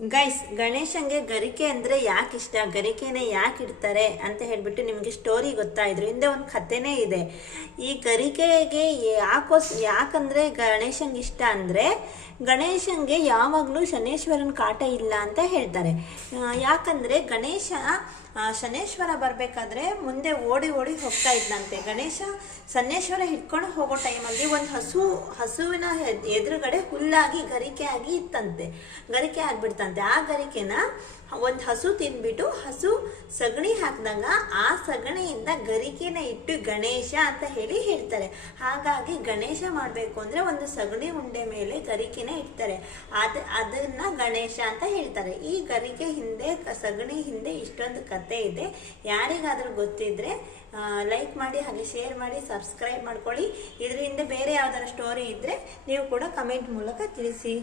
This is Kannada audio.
ಗೈಸ್, ಗಣೇಶಂಗೆ ಗರಿಕೆ ಅಂದರೆ ಯಾಕೆ ಇಷ್ಟ, ಗರಿಕೆನೇ ಯಾಕೆ ಇಡ್ತಾರೆ ಅಂತ ಹೇಳ್ಬಿಟ್ಟು ನಿಮಗೆ ಸ್ಟೋರಿ ಗೊತ್ತಾಯಿದ್ರು. ಹಿಂದೆ ಒಂದು ಕಥೆನೇ ಇದೆ. ಈ ಗರಿಕೆಗೆ ಯಾಕಂದರೆ ಗಣೇಶಂಗೆ ಇಷ್ಟ ಅಂದರೆ, ಗಣೇಶಂಗೆ ಯಾವಾಗಲೂ ಶನೇಶ್ವರನ ಕಾಟ ಇಲ್ಲ ಅಂತ ಹೇಳ್ತಾರೆ. ಯಾಕಂದರೆ ಗಣೇಶ ಶನೇಶ್ವರ ಬರಬೇಕಾದ್ರೆ ಮುಂದೆ ಓಡಿ ಓಡಿ ಹೋಗ್ತಾ ಇದ್ದಂತೆ. ಗಣೇಶ ಶನೇಶ್ವರ ಹಿಡ್ಕೊಂಡು ಹೋಗೋ ಟೈಮಲ್ಲಿ ಒಂದು ಹಸುವಿನ ಎದುರುಗಡೆ ಹುಲ್ಲಾಗಿ ಗರಿಕೆ ಆಗಿ ಇತ್ತಂತೆ, ಗರಿಕೆ ಆಗಿಬಿಡ್ತಂತೆ. ಆ ಗರಿಕೆನ ಒಂದು ಹಸು ತಿಂದ್ಬಿಟ್ಟು ಹಸು ಸಗಣಿ ಹಾಕಿದಾಗ ಆ ಸಗಣಿಯಿಂದ ಗರಿಕೆನ ಇಟ್ಟು ಗಣೇಶ ಅಂತ ಹೇಳ್ತಾರೆ. ಹಾಗಾಗಿ ಗಣೇಶ ಮಾಡಬೇಕು ಅಂದರೆ ಒಂದು ಸಗಣಿ ಉಂಡೆ ಮೇಲೆ ಗರಿಕೆನ ಇಡ್ತಾರೆ. ಅದನ್ನ ಗಣೇಶ ಅಂತ ಹೇಳ್ತಾರೆ. ಈ ಗರಿಕೆ ಹಿಂದೆ, ಸಗಣಿ ಹಿಂದೆ ಇಷ್ಟೊಂದು ಕತೆ ಇದೆ. ಯಾರಿಗಾದ್ರೂ ಗೊತ್ತಿದ್ರೆ ಲೈಕ್ ಮಾಡಿ, ಹಾಗೆ ಶೇರ್ ಮಾಡಿ, ಸಬ್ಸ್ಕ್ರೈಬ್ ಮಾಡ್ಕೊಳ್ಳಿ. ಇದ್ರ ಹಿಂದೆ ಬೇರೆ ಯಾವ್ದಾರ ಸ್ಟೋರಿ ಇದ್ರೆ ನೀವು ಕೂಡ ಕಮೆಂಟ್ ಮೂಲಕ ತಿಳಿಸಿ.